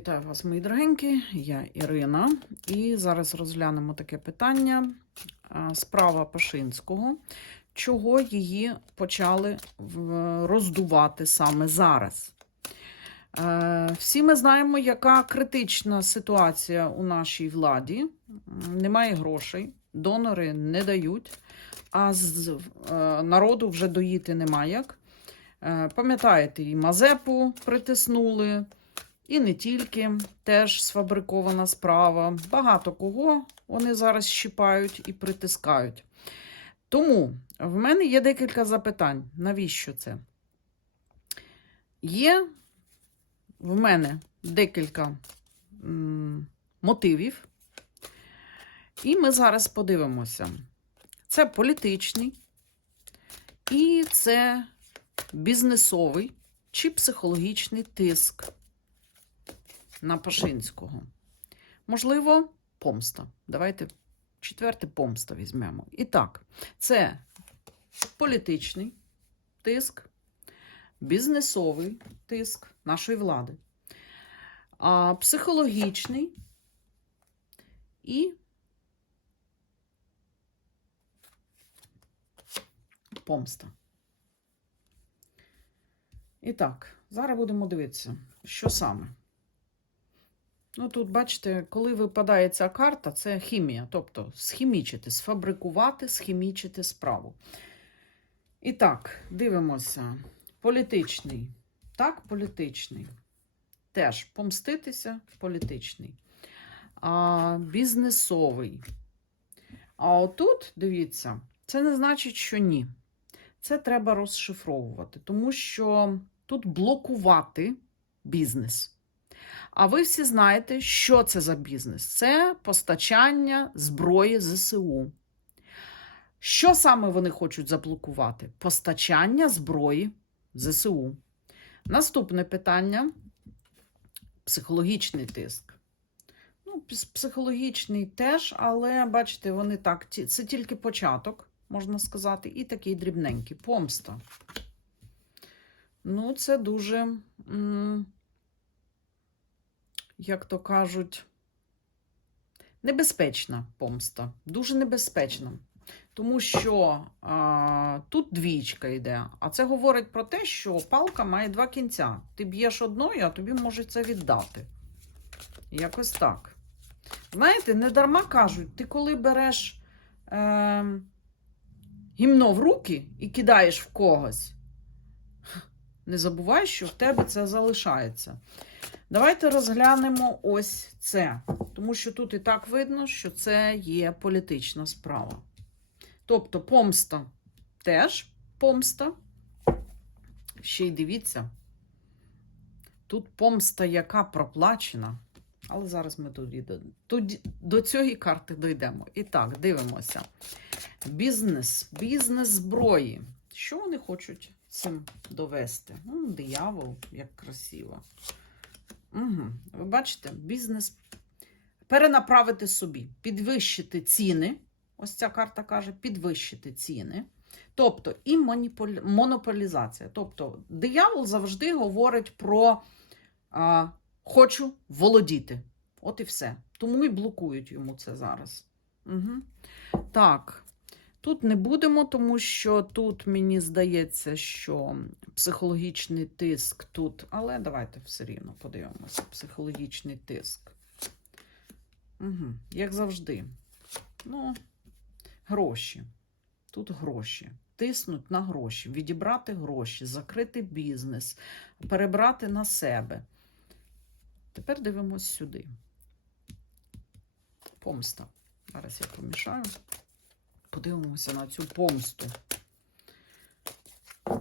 Вітаю вас, мої дорогенькі. Я Ірина. І зараз розглянемо таке питання. Справа Пашинського. Чого її почали роздувати саме зараз? Всі ми знаємо, яка критична ситуація у нашій владі. Немає грошей, донори не дають, а з народу вже доїти нема як. Пам'ятаєте, і Мазепу притиснули, і не тільки, теж сфабрикована справа. Багато кого вони зараз щипають і притискають. Тому в мене є декілька запитань. Навіщо це? Є в мене декілька мотивів, і ми зараз подивимося. Це політичний, і це бізнесовий чи психологічний тиск на Пашинського. Можливо, помста. Давайте четверте помста візьмемо. І так, це політичний тиск, бізнесовий тиск нашої влади, а психологічний і помста. І так, зараз будемо дивитися, що саме. Ну, тут, бачите, коли випадає ця карта, це хімія, тобто схімічити, сфабрикувати, схімічити справу. І так, дивимося. Політичний. Так, політичний. Теж помститися політичний. А, бізнесовий. А отут, дивіться, це не значить, що ні. Це треба розшифровувати, тому що тут блокувати бізнес. А ви всі знаєте, що це за бізнес? Це постачання зброї ЗСУ. Що саме вони хочуть заблокувати? Постачання зброї ЗСУ. Наступне питання психологічний тиск. Ну, психологічний теж, але бачите, вони так, це тільки початок, можна сказати, і такий дрібненький помста. Ну, це дуже. м, як то кажуть, небезпечна помста. Дуже небезпечна. Тому що а, тут двічка йде, а це говорить про те, що палка має два кінця. Ти б'єш одною, а тобі можуть це віддати. Якось так. Знаєте, не дарма кажуть, ти коли береш е, гімно в руки і кидаєш в когось, не забувай, що в тебе це залишається. Давайте розглянемо ось це, тому що тут і так видно, що це є політична справа. Тобто помста теж помста. Ще й дивіться, тут помста, яка проплачена. Але зараз ми тоді до, тоді, до цієї карти дійдемо. І так, дивимося. Бізнес, бізнес зброї. Що вони хочуть цим довести? Ну, диявол, як красиво. Угу. Ви бачите, бізнес перенаправити собі, підвищити ціни. Ось ця карта каже, підвищити ціни. Тобто і монополі... монополізація. Тобто, диявол завжди говорить про а, хочу володіти. От і все. Тому і блокують йому це зараз. Угу. Так, тут не будемо, тому що тут мені здається, що психологічний тиск тут, але давайте все рівно подивимося. Психологічний тиск. Угу. Як завжди. Ну, гроші. Тут гроші. Тиснуть на гроші, відібрати гроші, закрити бізнес, перебрати на себе. Тепер дивимось сюди. Помста. Зараз я помішаю. Подивимося на цю помсту.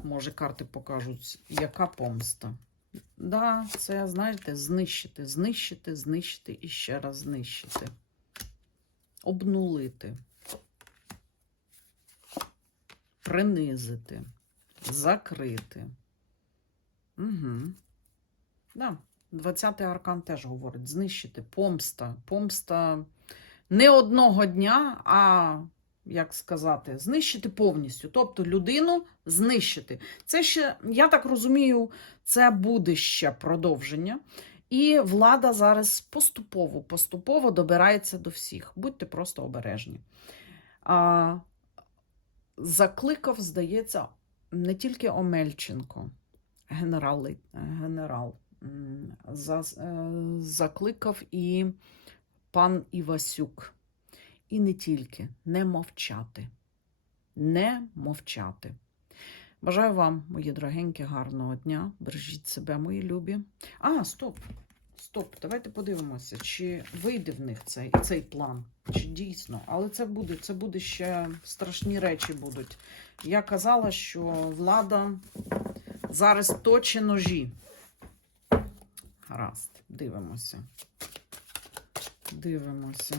Може, карти покажуть, яка помста. Да, це, знаєте, знищити, знищити, знищити і ще раз знищити. Обнулити. Принизити. Закрити. Угу. Да. 20-й аркан теж говорить: знищити, помста. Помста не одного дня, а як сказати, знищити повністю. Тобто людину знищити. Це ще, я так розумію, це буде ще продовження. І влада зараз поступово, поступово добирається до всіх. Будьте просто обережні. А, закликав, здається, не тільки Омельченко, генерал, генерал за, е, закликав і пан Івасюк. І не тільки не мовчати. Не мовчати. Бажаю вам, мої дорогенькі, гарного дня. Бережіть себе, мої любі. А, стоп. Стоп, давайте подивимося, чи вийде в них цей, цей план, чи дійсно. Але це буде, це буде ще страшні речі будуть. Я казала, що влада зараз точить ножі. Гаразд, дивимося. Дивимося.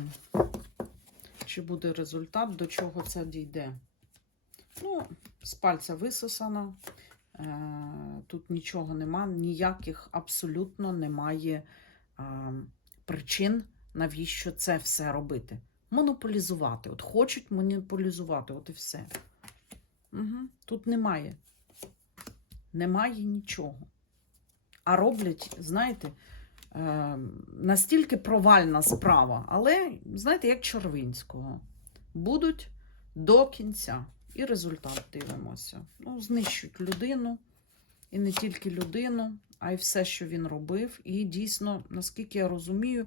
Чи буде результат, до чого це дійде? Ну, з пальця висосано. Е, Тут нічого нема, ніяких абсолютно немає е, причин, навіщо це все робити. Монополізувати. От хочуть монополізувати, от і все. Угу. Тут немає. Немає нічого. А роблять, знаєте, настільки провальна справа, але, знаєте, як Чорвинського. Будуть до кінця. І результат дивимося. Ну, знищують людину, і не тільки людину, а й все, що він робив. І дійсно, наскільки я розумію,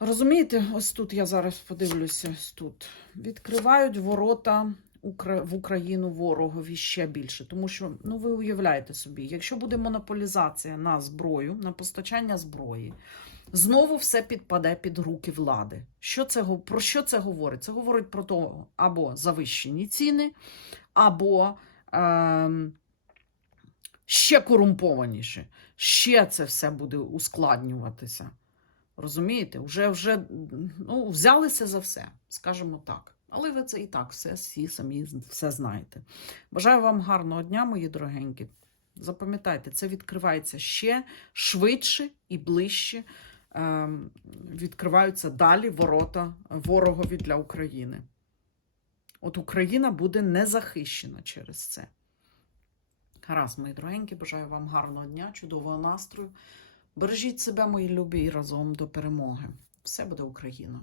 розумієте, ось тут я зараз подивлюся, ось тут. Відкривають ворота в Україну ворогові ще більше. Тому що, ну ви уявляєте собі, якщо буде монополізація на зброю, на постачання зброї, знову все підпаде під руки влади. Що це, про що це говорить? Це говорить про то, або завищені ціни, або ем, ще корумпованіше. Ще це все буде ускладнюватися. Розумієте? Вже, вже ну, взялися за все, скажімо так. Але ви це і так все, всі самі все знаєте. Бажаю вам гарного дня, мої дорогенькі. Запам'ятайте, це відкривається ще швидше і ближче. Ем, відкриваються далі ворота ворогові для України. От Україна буде незахищена через це. Гаразд, мої дорогенькі, бажаю вам гарного дня, чудового настрою. Бережіть себе, мої любі, і разом до перемоги. Все буде Україна!